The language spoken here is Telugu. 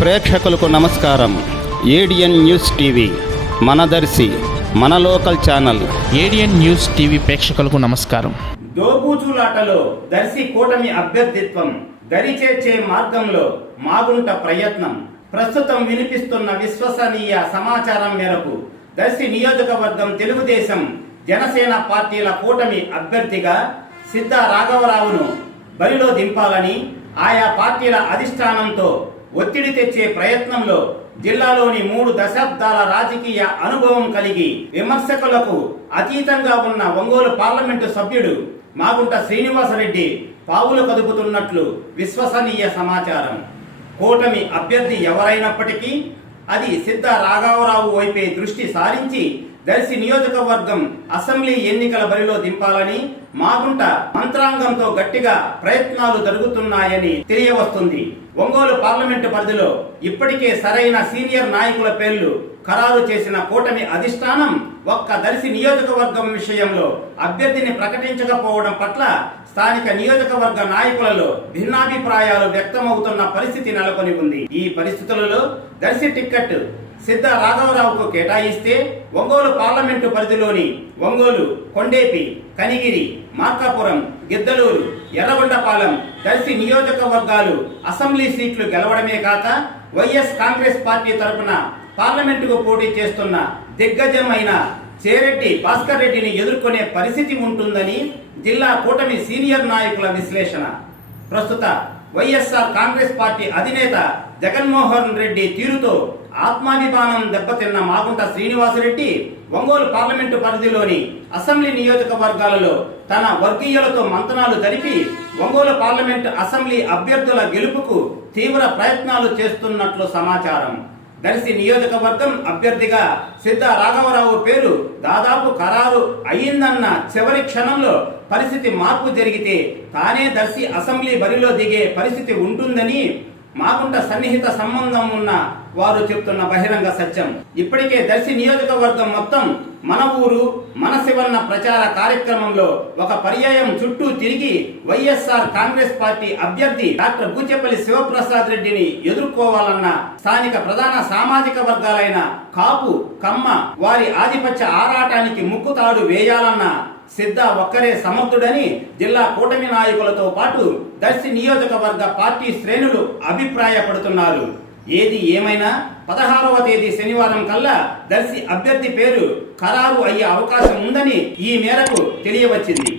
ప్రేక్షకులకు నమస్కారం. ఏడిఎన్ న్యూస్ టీవీ మన దర్శి మన local channel. ADN news TV ప్రేక్షకులకు నమస్కారం. దోబూచులాటలో దర్శి కూటమి అభ్యర్థిత్వం దరిచేర్చే మార్గంలో మాగుంట ప్రయత్నం. ప్రస్తుతం వినిపిస్తున్న విశ్వసనీయ సమాచారం మేరకు దర్శి నియోజకవర్గం తెలుగుదేశం జనసేన పార్టీల కూటమి అభ్యర్థిగా సిద్ధ రాఘవరావును బరిలో దింపాలని ఆయా పార్టీల అధిష్టానంతో ఒత్తిడి తెచ్చే ప్రయత్నంలో జిల్లాలోని 3 దశాబ్దాల రాజకీయ అనుభవం కలిగి విమర్శకులకు అతీతంగా ఉన్న ఒంగోలు పార్లమెంటు సభ్యుడు మాగుంట శ్రీనివాసరెడ్డి పావులు కదుపుతున్నట్లు విశ్వసనీయ సమాచారం. కూటమి అభ్యర్థి ఎవరైనప్పటికీ అది సిద్ధ రాఘవరావు వైపే దృష్టి సారించి దర్శి నియోజకవర్గం అసెంబ్లీ ఎన్నికల బరిలో దింపాలని మాగుంట మంత్రాంగంతో గట్టిగా ప్రయత్నాలు జరుగుతున్నాయని తెలియవస్తుంది. ఒంగోలు పార్లమెంటు పరిధిలో ఇప్పటికే సరైన సీనియర్ నాయకుల పేర్లు ఖరారు చేసిన కూటమి అధిష్టానం ఒక్క దర్శి నియోజకవర్గం విషయంలో అభ్యర్థిని ప్రకటించకపోవడం పట్ల స్థానిక నియోజకవర్గ నాయకులలో భిన్నాభిప్రాయాలు వ్యక్తమవుతున్న పరిస్థితి నెలకొని ఉంది. ఈ పరిస్థితులలో దర్శి టిక్కెట్ సిద్ధ రాఘవరావుకు కేటాయిస్తే ఒంగోలు పార్లమెంటు పరిధిలోని ఒంగోలు, కొండేపి, కనిగిరి, మార్కాపురం, గిద్దలూరు, ఎర్రగొండపాలెం, దర్శి నియోజకవర్గాలు అసెంబ్లీ సీట్లు గెలవడమే కాక వైఎస్ కాంగ్రెస్ పార్టీ తరఫున పార్లమెంటుకు పోటీ చేస్తున్న దిగ్గజమైన చేరెడ్డి భాస్కర్ రెడ్డిని ఎదుర్కొనే పరిస్థితి ఉంటుందని జిల్లా కూటమి సీనియర్ నాయకుల విశ్లేషణ. ప్రస్తుత వైఎస్ఆర్ కాంగ్రెస్ పార్టీ అధినేత జగన్మోహన్ రెడ్డి తీరుతో ఆత్మాభిమానం దెబ్బతిన్న మాగుంట శ్రీనివాసరెడ్డి ఒంగోలు పార్లమెంటు పరిధిలోని అసెంబ్లీ నియోజకవర్గాలలో తన వర్గీయులతో మంతనాలు జరిపి ఒంగోలు పార్లమెంటు అసెంబ్లీ అభ్యర్థుల గెలుపుకు తీవ్ర ప్రయత్నాలు చేస్తున్నట్లు సమాచారం. దర్శి నియోజకవర్గం అభ్యర్థిగా సిద్ధ రాఘవరావు పేరు దాదాపు ఖరారు అయిందన్న చివరి క్షణంలో పరిస్థితి మార్పు జరిగితే తానే దర్శి అసెంబ్లీ బరిలో దిగే పరిస్థితి ఉంటుందని మాగుంట సన్నిహిత సంబంధం ఉన్న వారు చెప్తున్న బహిరంగ సత్యం. ఇప్పటికే దర్శి నియోజకవర్గం మొత్తం మన ఊరు మన శివన్న ప్రచార కార్యక్రమంలో ఒక పర్యాయం చుట్టూ తిరిగి వైఎస్ఆర్ కాంగ్రెస్ పార్టీ అభ్యర్థి డాక్టర్ బూచేపల్లి శివప్రసాద్ రెడ్డిని ఎదుర్కోవాలన్న స్థానిక ప్రధాన సామాజిక వర్గాలైన కాపు, కమ్మ వారి ఆధిపత్య ఆరాటానికి ముక్కుతాడు వేయాలన్న సిద్ధ ఒక్కరే సమర్థుడని జిల్లా కూటమి నాయకులతో పాటు దర్శి నియోజకవర్గ పార్టీ శ్రేణులు అభిప్రాయపడుతున్నారు. ఏది ఏమైనా 16వ తేదీ శనివారం కల్లా దర్శి అభ్యర్థి పేరు ఖరారు అయ్యే అవకాశం ఉందని ఈ మేరకు తెలియవచ్చింది.